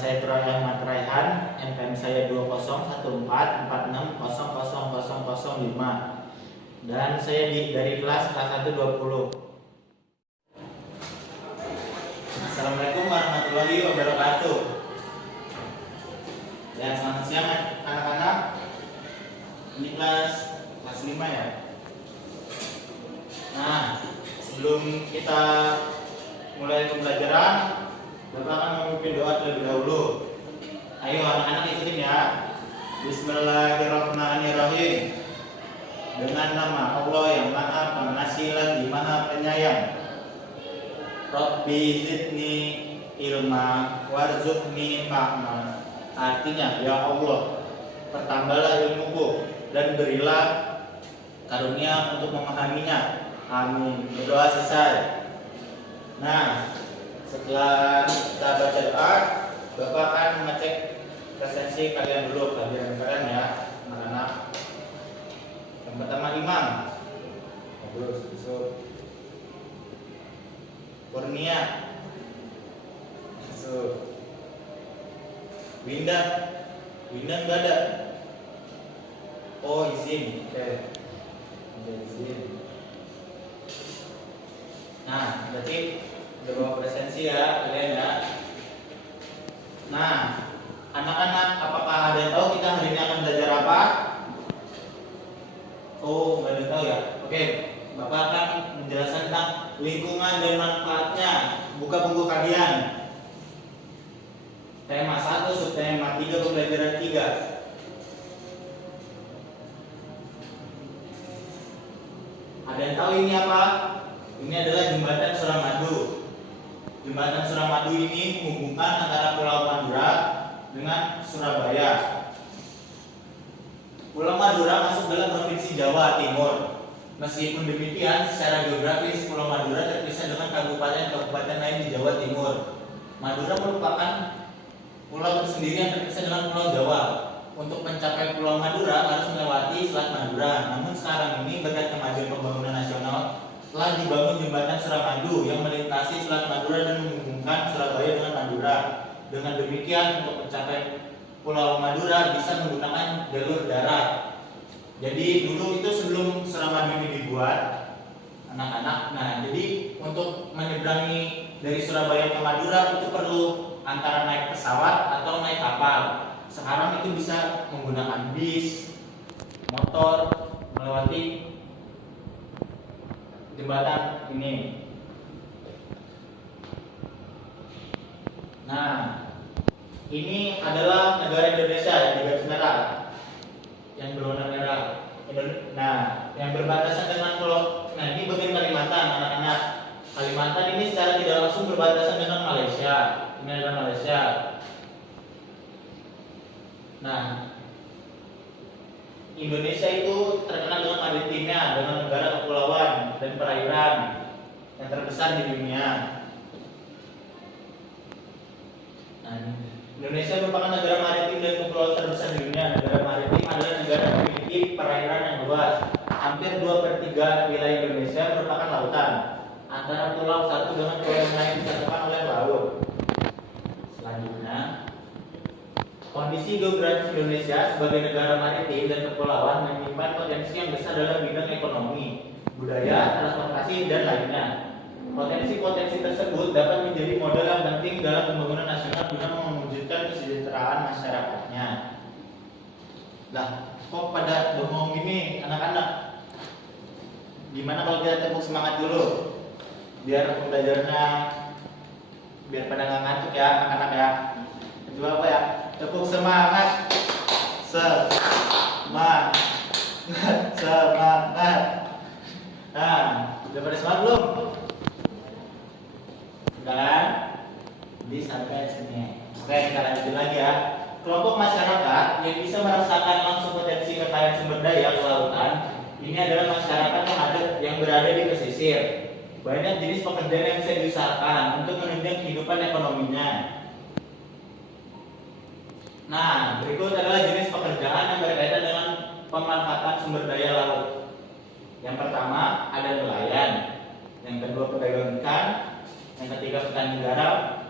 saya Troy Ahmad Raihan, NPM saya 201446000005 dan saya dari kelas K120. Assalamualaikum warahmatullahi wabarakatuh. Ya, selamat siang anak-anak. Ini kelas 5 ya. Nah, sebelum kita mulai pembelajaran, Bapak akan memimpin doa terlebih dahulu. Ayo anak-anak ikutin ya. Bismillahirrahmanirrahim. Dengan nama Allah yang Maha Pengasih lagi Maha Penyayang. Rabbi zidni ilma warzuqni fahma. Artinya, ya Allah, pertambahlah ilmuku dan berilah karunia untuk memahaminya. Amin. Berdoa selesai. Nah, setelah kita baca doa, Bapak akan mengecek presensi kalian dulu, kalian ya, anak-anak. Yang pertama Imam, terus Kurnia, Winda enggak ada. Oh, izin, oke. Izin. Nah, berarti udah bawa presensi ya kalian ya. Nah, anak-anak, apakah ada yang tahu kita hari ini akan belajar apa? Oh, nggak ada yang tahu ya. Oke, Bapak akan menjelaskan tentang lingkungan dan manfaatnya. Buka buku kalian. Tema 1, subtema 3, pembelajaran 3. Ada yang tahu ini apa? Ini adalah jembatan Suramadu. Jembatan Suramadu ini menghubungkan antara Pulau Madura dengan Surabaya. Pulau Madura masuk dalam provinsi Jawa Timur. Meskipun demikian, secara geografis Pulau Madura terpisah dengan kabupaten-kabupaten lain di Jawa Timur. Madura merupakan pulau tersendiri yang terpisah dengan Pulau Jawa. Untuk mencapai Pulau Madura harus melewati Selat Madura. Namun sekarang ini berkat kemajuan pembangunan nasional telah dibangun jembatan Suramadu yang melintasi Selat Madura dan menghubungkan Surabaya dengan Madura. Dengan demikian, untuk mencapai Pulau Madura bisa menggunakan jalur darat. Jadi dulu itu sebelum Suramadu ini dibuat, anak-anak. Nah, jadi untuk menyeberangi dari Surabaya ke Madura itu perlu antara naik pesawat atau naik kapal. Sekarang itu bisa menggunakan bis, motor, melewati jembatan ini. Nah, ini adalah negara Indonesia yang di garis merah, yang berwarna merah. Nah, yang berbatasan dengan pulau. Nah, ini bagian Kalimantan, anak-anak. Kalimantan ini secara tidak langsung berbatasan dengan Malaysia. Ini adalah Malaysia. Nah, Indonesia itu terkenal dengan maritimnya, dengan negara kepulauan dan perairan yang terbesar di dunia. Nah, Indonesia merupakan negara maritim dan kepulauan terbesar di dunia. Negara maritim adalah negara yang memiliki perairan yang luas. Hampir 2/3 wilayah Indonesia merupakan lautan. Antara pulau satu dengan pulau yang lain disatukan oleh laut. Selanjutnya, kondisi geografis Indonesia sebagai negara maritim dan kepulauan menyimpan potensi yang besar dalam bidang ekonomi, budaya, transportasi, dan lainnya. Potensi-potensi tersebut dapat menjadi modal yang penting dalam pembangunan nasional guna mewujudkan kesejahteraan masyarakatnya. Lah, kok pada bengong gini anak-anak? Gimana kalau kita tepuk semangat dulu? Biar pembelajarannya biar pada nggak ngantuk ya anak-anak ya. Coba apa ya? Tepuk semangat. Semangat. Semangat. Nah, udah pada semangat belum? Udah kan? Jadi sampai sini. Oke, kita lanjutin lagi ya. Kelompok masyarakat yang bisa merasakan langsung potensi kekayaan sumber daya kelautan ini adalah masyarakat yang berada di pesisir. Banyak jenis pekerjaan yang bisa diusahakan untuk menunjang kehidupan ekonominya. Nah, berikut adalah jenis pekerjaan yang berkaitan dengan pemanfaatan sumber daya laut. Yang pertama ada nelayan, yang kedua pedagang ikan, yang ketiga petani garam,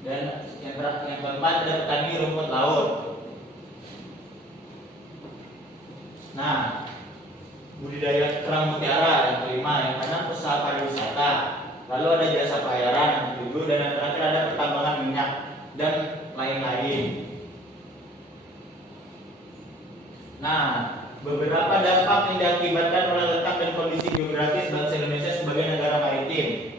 dan Yang keempat ada petani rumput laut. Nah, budidaya kerang mutiara yang kelima. Yang keenam usaha pariwisata. Lalu ada jasa pelayaran yang ketujuh, dan yang terakhir ada pertambangan minyak dan lain-lain. Nah, beberapa dampak yang diakibatkan oleh letak dan kondisi geografis bangsa Indonesia sebagai negara maritim.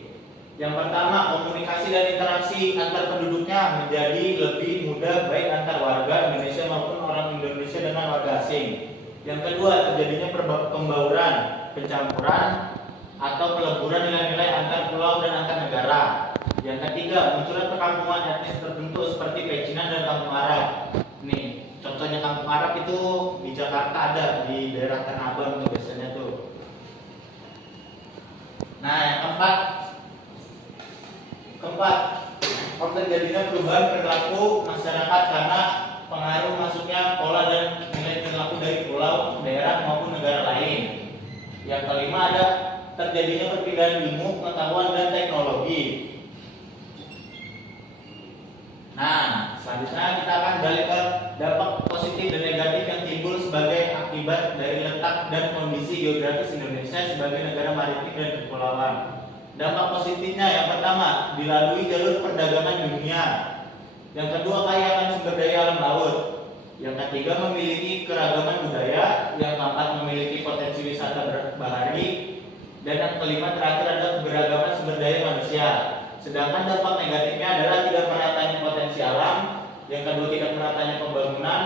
Yang pertama, komunikasi dan interaksi antar penduduknya menjadi lebih mudah baik antar warga Indonesia maupun orang Indonesia dengan warga asing. Yang kedua, terjadinya pembauran, pencampuran atau peleburan nilai-nilai antar pulau dan antar negara. Yang ketiga, munculnya perkampungan etnis tertentu seperti Pecinan dan Kampung Arab. Nih, contohnya Kampung Arab itu di Jakarta ada, di daerah Tanah Abang tuh biasanya tuh. Nah, yang keempat, terjadinya perubahan perilaku masyarakat karena pengaruh masuknya pola dan nilai perilaku dari pulau, daerah maupun negara lain. Yang kelima ada terjadinya perpindahan ilmu, pengetahuan dan teknologi. Nah, selanjutnya kita akan balik ke dampak positif dan negatif yang timbul sebagai akibat dari letak dan kondisi geografis Indonesia sebagai negara maritim dan kepulauan. Dampak positifnya yang pertama, dilalui jalur perdagangan dunia. Yang kedua, kaya akan sumber daya alam laut. Yang ketiga, memiliki keragaman budaya. Yang keempat, memiliki potensi wisata bahari. Dan yang kelima terakhir ada keberagaman sumber daya manusia. Sedangkan dampak negatifnya adalah tidak meratanya potensi alam. Yang kedua, tidak meratanya pembangunan.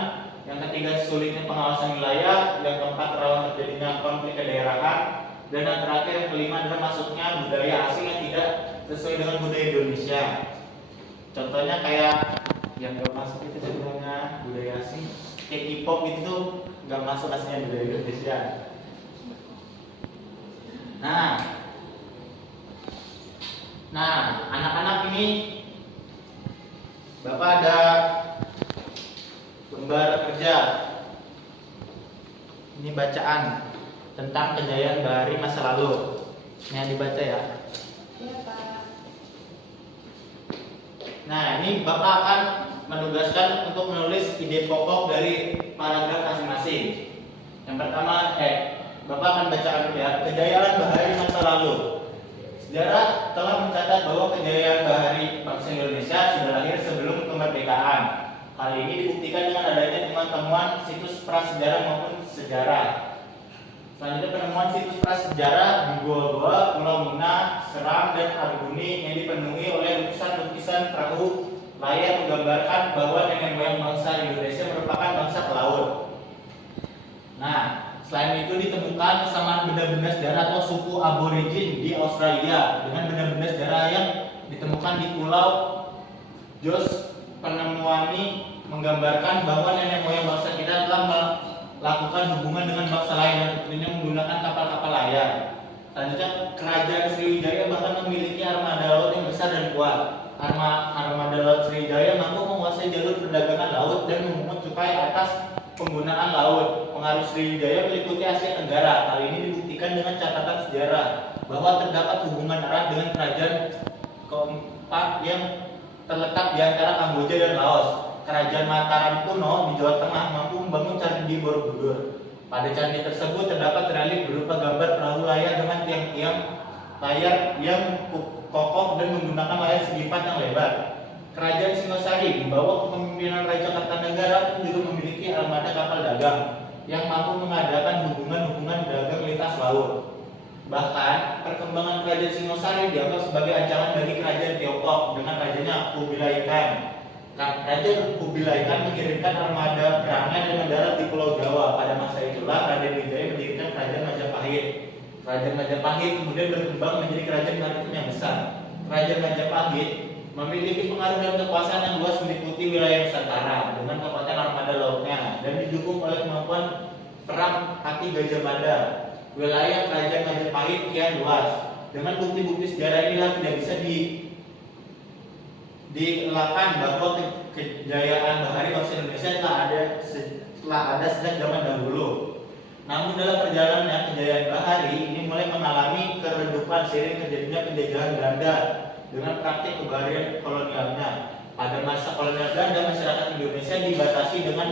Yang ketiga, sulitnya pengawasan wilayah. Yang keempat, rawan terjadinya konflik kedaerahan. Dan yang terakhir, yang kelima adalah masuknya budaya asing yang tidak sesuai dengan budaya Indonesia. Contohnya kayak yang gak masuk itu sebenarnya budaya asing, kayak K-pop itu gak masuk aslinya budaya Indonesia. Nah, anak-anak ini, Bapak ada lembar kerja. Ini bacaan tentang kejayaan bahari masa lalu. Ini yang dibaca ya. Iya, Pak. Nah, ini Bapak akan menugaskan untuk menulis ide pokok dari paragraf masing-masing. Yang pertama, Bapak akan bacakan ya, kejayaan bahari masa lalu. Sejarah telah mencatat bahwa kejayaan bahari bangsa Indonesia sudah lahir sebelum kemerdekaan. Hal ini dibuktikan dengan adanya temuan-temuan situs prasejarah maupun sejarah. Selanjutnya, penemuan situs prasejarah di Goa-Goa, Pulau Muna, Seram, dan Arguni yang dipenuhi oleh lukisan-lukisan perahu layar menggambarkan bahwa nenek moyang bangsa Indonesia merupakan bangsa pelaut. Nah, selain itu ditemukan kesamaan benda-benda sejarah atau suku aborigin di Australia dengan benda-benda sejarah yang ditemukan di Pulau Jos Penemuani menggambarkan bahwa nenek moyang bangsa kita telah melakukan hubungan dengan bangsa lain yang tentunya menggunakan kapal-kapal layar. Selanjutnya, Kerajaan Sriwijaya bahkan memiliki armada laut yang besar dan kuat. Armada laut Sriwijaya mampu menguasai jalur perdagangan laut dan memungut cukai atas penggunaan laut. Pengaruh Sriwijaya meliputi Asia Tenggara. Hal ini dibuktikan dengan catatan sejarah bahwa terdapat hubungan erat dengan kerajaan keempat yang terletak di antara Kamboja dan Laos. Kerajaan Mataram kuno di Jawa Tengah mampu membangun Candi Borobudur. Pada candi tersebut terdapat relief berupa gambar perahu layar dengan tiang-tiang layar yang kokoh dan menggunakan layar segi 4 yang lebar. Kerajaan Singosari di bawah kepemimpinan Raja Kartanegara pun juga memiliki armada kapal dagang yang mampu mengadakan hubungan-hubungan dagang lintas laut. Bahkan, perkembangan Kerajaan Singosari dianggap sebagai ancaman bagi Kerajaan Tiongkok dengan rajanya Kubilai Khan. Raja Kubilai Khan mengirimkan armada perangai dan mendarat di Pulau Jawa. Pada masa itulah Raden Wijaya mendirikan Kerajaan Majapahit. Kerajaan Majapahit kemudian berkembang menjadi kerajaan maritim yang besar. Kerajaan Majapahit memiliki pengaruh dan kekuasaan yang luas meliputi wilayah Nusantara dengan kekuatan armada lautnya dan didukung oleh kemampuan perang hati Gajah Mada. Wilayah Kerajaan Majapahit kian luas. Dengan bukti-bukti sejarah inilah tidak bisa dielakkan bahwa kejayaan bahari bangsa Indonesia telah ada sejak zaman dahulu. Namun dalam perjalanannya kejayaan bahari ini mulai mengalami keredupan seiring terjadinya penjajahan Belanda dengan praktik kebaharian kolonialnya. pada masa kolonial Belanda masyarakat Indonesia dibatasi dengan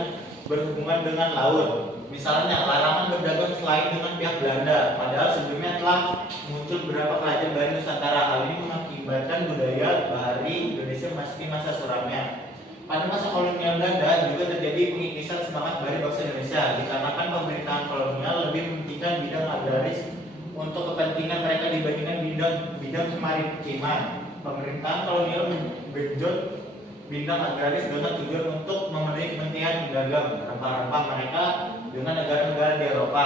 berhubungan dengan laut. Misalnya larangan berdagang selain dengan pihak Belanda, padahal sebelumnya telah muncul beberapa kerajaan bahari Nusantara. Hal ini mengakibatkan budaya bahari Indonesia memasuki masa suramnya. Pada masa kolonial Belanda juga terjadi pengikisan semangat bahari bangsa Indonesia dikarenakan pemerintahan kolonial lebih mementingkan bidang agraris untuk kepentingan mereka dibandingkan bidang kemaritiman. Pemerintahan kolonial mengenjot bidang agraris dengan tujuan untuk memenuhi kepentingan dagang rempah-rempah mereka dengan negara-negara di Eropa.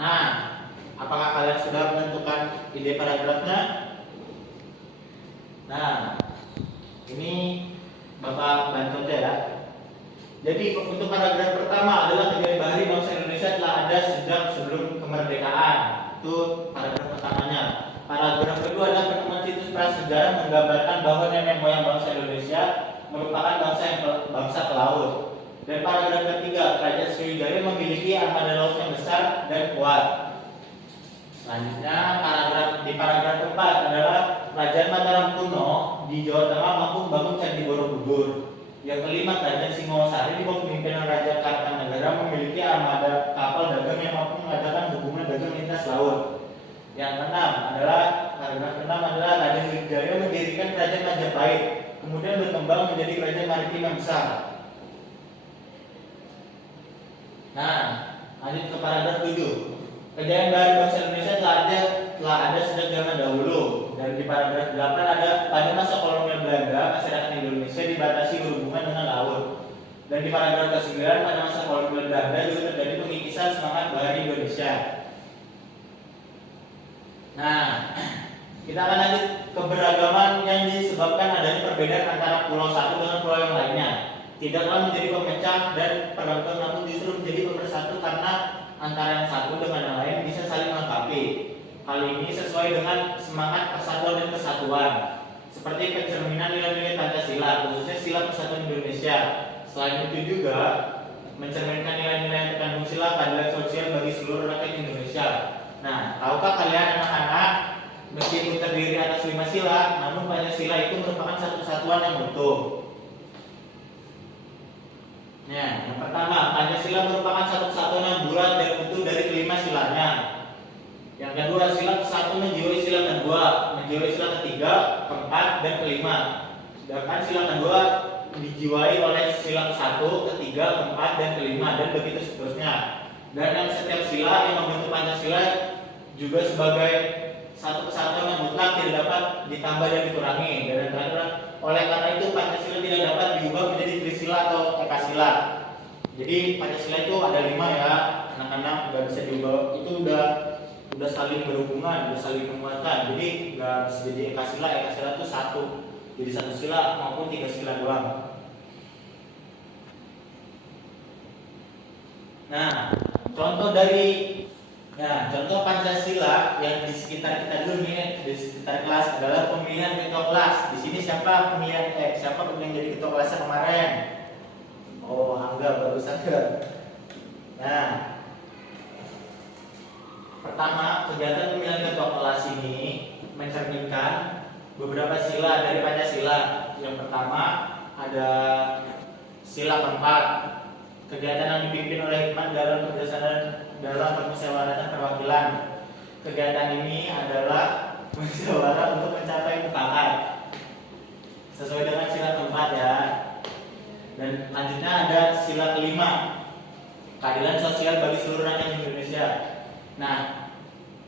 Nah, apakah kalian sudah menentukan ide paragrafnya? Nah, ini Bapak bantu aja ya. Jadi untuk paragraf pertama adalah kejayaan bahari bangsa Indonesia telah ada sejak sebelum kemerdekaan. Itu paragraf pertamanya. Paragraf kedua adalah penemuan situs prasejarah menggambarkan bahwa nenek moyang bangsa Indonesia merupakan bangsa pelaut. Dan paragraf ketiga, Kerajaan Sriwijaya memiliki armada laut yang besar dan kuat. Selanjutnya di paragraf keempat adalah Kerajaan Mataram kuno di Jawa Tengah mampu membangun Candi Borobudur. Yang kelima, Kerajaan Singosari di bawah pemimpinan Raja Kartanegara memiliki armada kapal dagang yang mampu mengadakan hubungan dagang lintas laut. Yang keenam adalah paragraf keenam adalah Raden Wijaya mendirikan Kerajaan Majapahit, kemudian berkembang menjadi kerajaan maritim yang besar. Nah, lanjut ke paragraf 7. Kejayaan bahari bangsa Indonesia telah ada sejak zaman dahulu. Dan di paragraf 8 ada pada masa kolonial Belanda masyarakat Indonesia dibatasi berhubungan dengan laut. Dan di paragraf ke-9 pada masa kolonial Belanda juga terjadi pengikisan semangat bahari Indonesia. Nah, kita akan lanjut keberagaman yang disebabkan adanya perbedaan antara pulau satu dengan pulau yang lainnya. Tidaklah menjadi pemecah dan perantau, namun justru menjadi pemersatu karena antara yang satu dengan yang lain bisa saling melengkapi. Hal ini sesuai dengan semangat persatuan dan kesatuan, seperti pencerminan nilai-nilai Pancasila, khususnya sila persatuan Indonesia. Selain itu juga mencerminkan nilai-nilai yang terkandung sila keadilan sosial bagi seluruh rakyat Indonesia. Nah, tahukah kalian anak-anak, meskipun terdiri atas 5 sila, namun Pancasila itu merupakan satu kesatuan yang utuh. Ya, yang pertama, Pancasila merupakan satu kesatuan yang bulat dan utuh dari kelima silanya. Yang kedua, sila ke-1 menjiwai sila kedua, menjiwai sila ketiga, keempat, dan kelima. Sedangkan sila kedua dijiwai oleh sila ke-1, ketiga, keempat, dan kelima, dan begitu seterusnya. Dan yang setiap sila yang membentuk Pancasila juga sebagai satu kesatuan yang mutlak tidak dapat ditambah dan dikurangi. Dan yang terakhir, oleh karena itu Pancasila tidak dapat diubah menjadi trisila atau ekasila. Jadi Pancasila itu ada 5 ya, anak-anak, nggak bisa diubah. Itu udah saling berhubungan, udah saling menguatkan. Jadi nggak bisa jadi ekasila. Ekasila itu satu, jadi satu sila maupun 3 sila doang. Nah, contoh Pancasila yang di sekitar kita dulu nih, di sekitar kelas adalah pemilihan ketua kelas. Di sini siapa pemilihan jadi ketua kelasnya kemarin? Oh, Angga, bagus Angga. Nah, pertama, kegiatan pemilihan ketua kelas ini mencerminkan beberapa sila dari Pancasila. Yang pertama ada sila keempat, kegiatan yang dipimpin oleh hikmat dalam kebiasaan dalam permusyawaratan perwakilan. Kegiatan ini adalah musyawarah untuk mencapai mufakat sesuai dengan sila keempat ya. Dan lanjutnya ada sila kelima, keadilan sosial bagi seluruh rakyat Indonesia. Nah,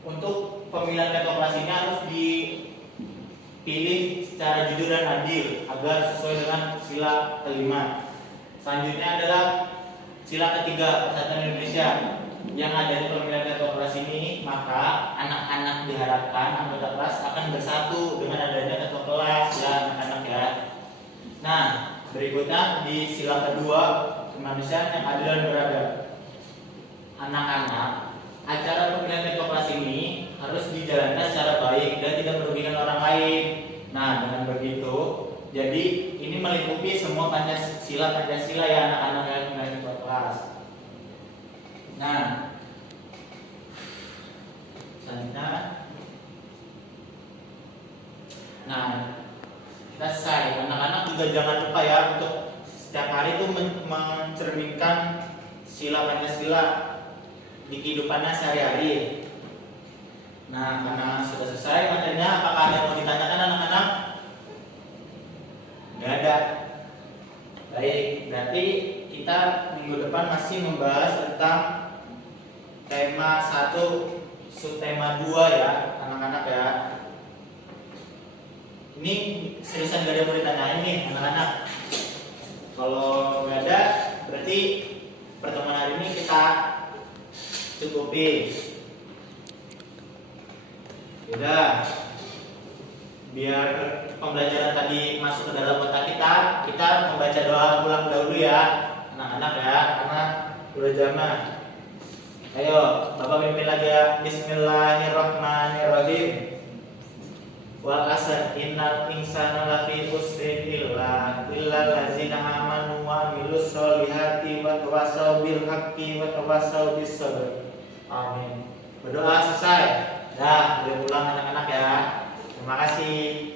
untuk pemilihan ketua kelas ini harus dipilih secara jujur dan adil agar sesuai dengan sila kelima. Selanjutnya adalah sila ketiga, persatuan Indonesia. Yang adanya pemilihan ketua kelas ini, maka anak-anak diharapkan anggota kelas akan bersatu dengan adanya ketua kelas ya anak-anak ya. Nah, berikutnya di sila kedua, kemanusiaan yang adil dan beradab. Anak-anak, acara pemilihan ketua kelas ini harus dijalankan secara baik dan tidak merugikan orang lain. Nah, dengan begitu, jadi ini meliputi semua Pancasila ya anak-anak yang pemilihan ketua kelas. Nah, selanjutnya, kita selesai. Anak-anak juga jangan lupa ya untuk setiap hari itu mencerminkan sila Pancasila di kehidupannya sehari-hari. Nah, karena sudah selesai materinya, apakah ada yang mau ditanyakan anak-anak? Nggak ada. Baik, berarti kita minggu depan masih membahas tentang tema 1, subtema 2 ya, anak-anak ya. Ini seriusan gak ada yang mau ditanyain nih anak-anak. Kalau nggak ada, berarti pertemuan hari ini kita cukupi. Udah, biar pembelajaran tadi masuk ke dalam otak kita membaca doa ulang dahulu ya anak-anak ya, karena udah jaman. Ayo, Bapak pimpin lagi ya. Bismillahirrahmanirrahim. Wal asr innal insana lafi khusrin illa allazina amanu wa amilus solihati wa tawasaw bil haqqi wa tawasaw bis sabr. Amin. Berdoa selesai. Dah, boleh pulang anak-anak ya. Terima kasih.